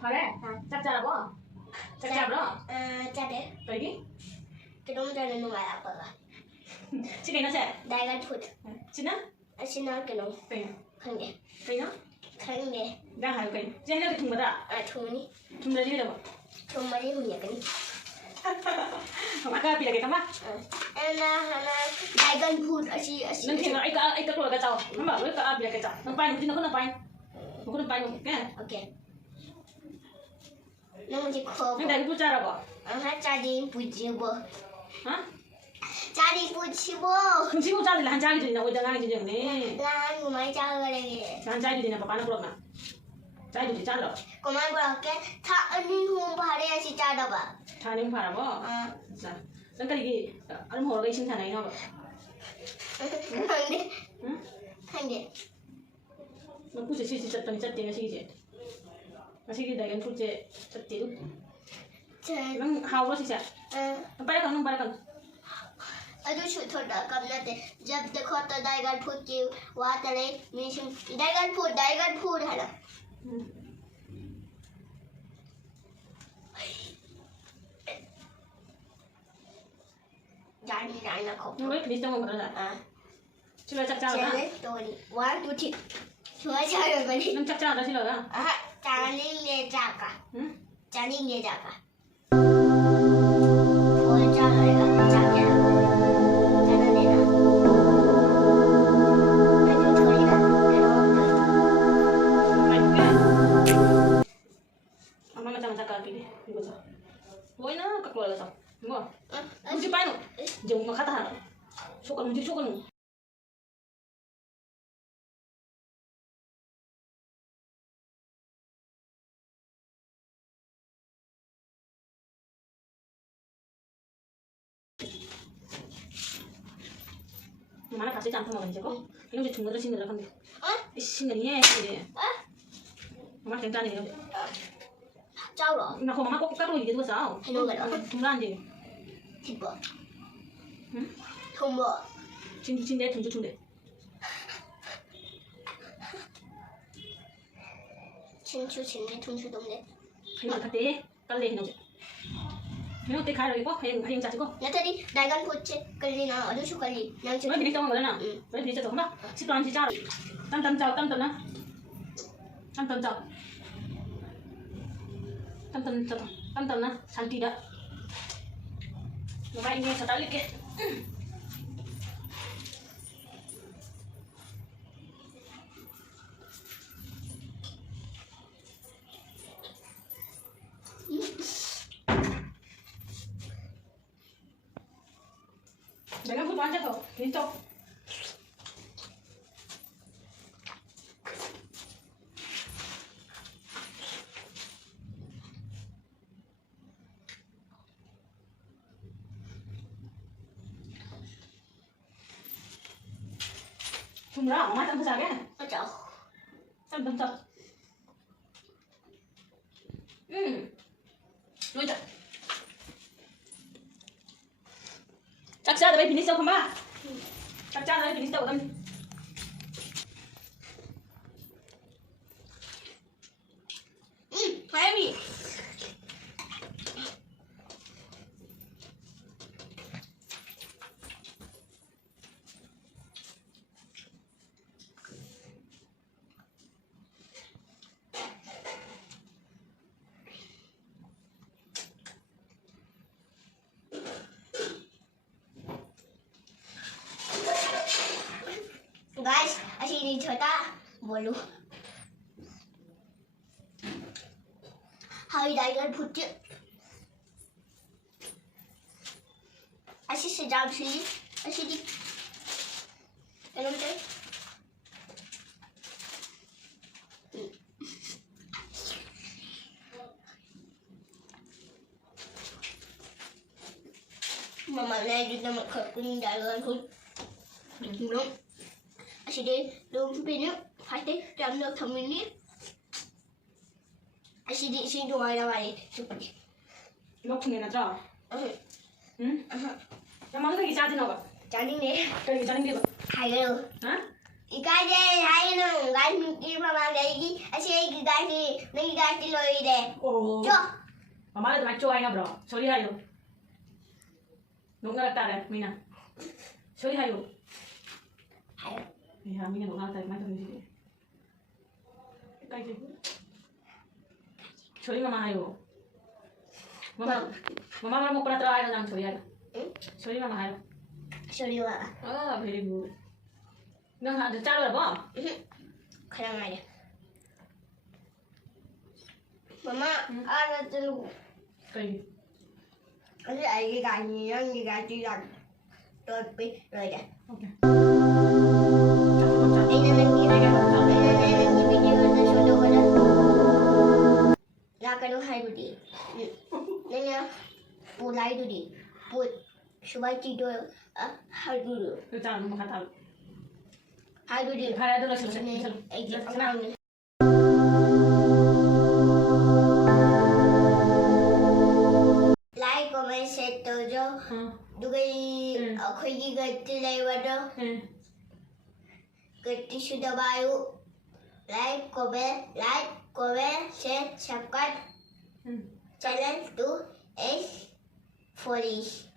그래. 짭짤하고. 짭짤하고. 짜대. 여기? 그럼 전에 누가 아빠가. 지금 이나세. 내가 푸드. 지나? 신나 그놈. 그래. 한개. 그래요? 한개. 나 할 거야. 이제 이렇게 둥거다. 돈이. 둥거다 지금 뭐. 돈 많이 훈련은. 아까 비례게 가마. 하나 내가 푸드 아시. Nâng thêm là ai cái rồi cái cháu nó bảo với cả việc cái cháu nó bay nó có bay cái 오케이. 너무 커. nhưng đây cũng cha rồi 짜리 부지고. hả 짜리 부지고. không chỉ có cha thì là hắn cha cái gì nào bây giờ ngang cái gì này 난 그만 짜그래. hắn cha cái gì nào bà nó được mà cha gì cha rồi 그만 그렇게 다 언니 발해야지 짜다봐. cha nên phải không dạ nó cái gì ăn hồ cái sinh sản này nó 한개. 한개. nó cũng chỉ chất tiền cái gì nó chỉ cái đấy cũng chỉ chất tiền nó hao quá chứ nó bay con 아주 좋더라. 감나대. 잡대 컸다 달걀 푸기 와달래 미신 달걀 푸 하라. Jangan nak kau. nó mới đi trong một lần chứ là chắc chắn rồi Jangan Tony. 1, 2, 3. Cuma cara beri. nó chắc chắn rồi chứ là Jangan ni jaga. ừ Jangan ni jaga. Oh jaga jaga. Jangan ni lah. Maju Tony lah. 엄마 macam kaki deh, gitu sah. Boleh nak keluar lah sah. Mau? Mesti pakai no. Jom mak kata hara. Sokal no. Mana kasih campur mau ni kok? Ini udah cuma terus ini lah kan deh. Sini ni ni. Mama tentang ni. Jauh loh. Nah, kalau mama kok karo gitu sao? Hello kan? Tungguan deh. Tiba. Hmm? Tunggu. cinta tunggu. 친추 동네. 그냥 그때 깔래 해놓자. 그냥 그때 가려 이거 그냥 자지고. 나들이 날간 포체 끌리나 어두수 끌리. 양치. 왜 비리 정한 거잖아. 왜 비리 정한 거? 시도 안 지자. 땀땀 나. 땀땀 나. 산티다. Nó bay nghe sao tới kia. Jangan pun panjang kau, pintu. Tumra, mama tak besar kan? Macam. Tam. Nuôi chặt. Chắc ra đây finish không ba? Chắc ra đây finish đâu không? Heavy. Guys, asyik cerita bolu. Hari dagang putih. Asyik sejam sini. Asyik di. Kenapa tu? Mama lagi nama kuning dagang pun. Belum. Asyik dia belum pinjuk. Pasti jam 6 minit. Asyik di sini dua hari cepat. Lúc này là cho. Nó mong cái gì cha thế nào vậy? Jadi ni Cái gì cha đi vậy? hai rồi. Hả? 이까지 하이는 간 일파만 내기 아시에 기가지 내 기가지 로이래. Ồ. 줘. Mama là cho anh bro. Sorry hayo. Nung ngalata ra mina. Sorry hayo. 하요. Ya mina nung ngalata mai tong sige. Kai sige. Sorry mama hayo. Mama mo pala try na lang sorry hayo. Sorry mama hayo. 소리와. Ah, very good. Nang ha chalo ra ba? 그냥 말이야. 엄마 알아들고. Kai. 근데 아기가 아니랑 기가지랑 또비 로이래. Okay. 얘는 비디오를 쇼도거든. 나가도 하이두디. 내가 보라이두디. 보 슈바이티도 하이두디. Cứ chalo mo kata. 하이두디. Kaya dulu sila. 애기 Sila. 엄마는 like comment share तो जो दुगई खोगी गति लाइवडो गति सुदबायु like comment share subscribe channel टू एस 40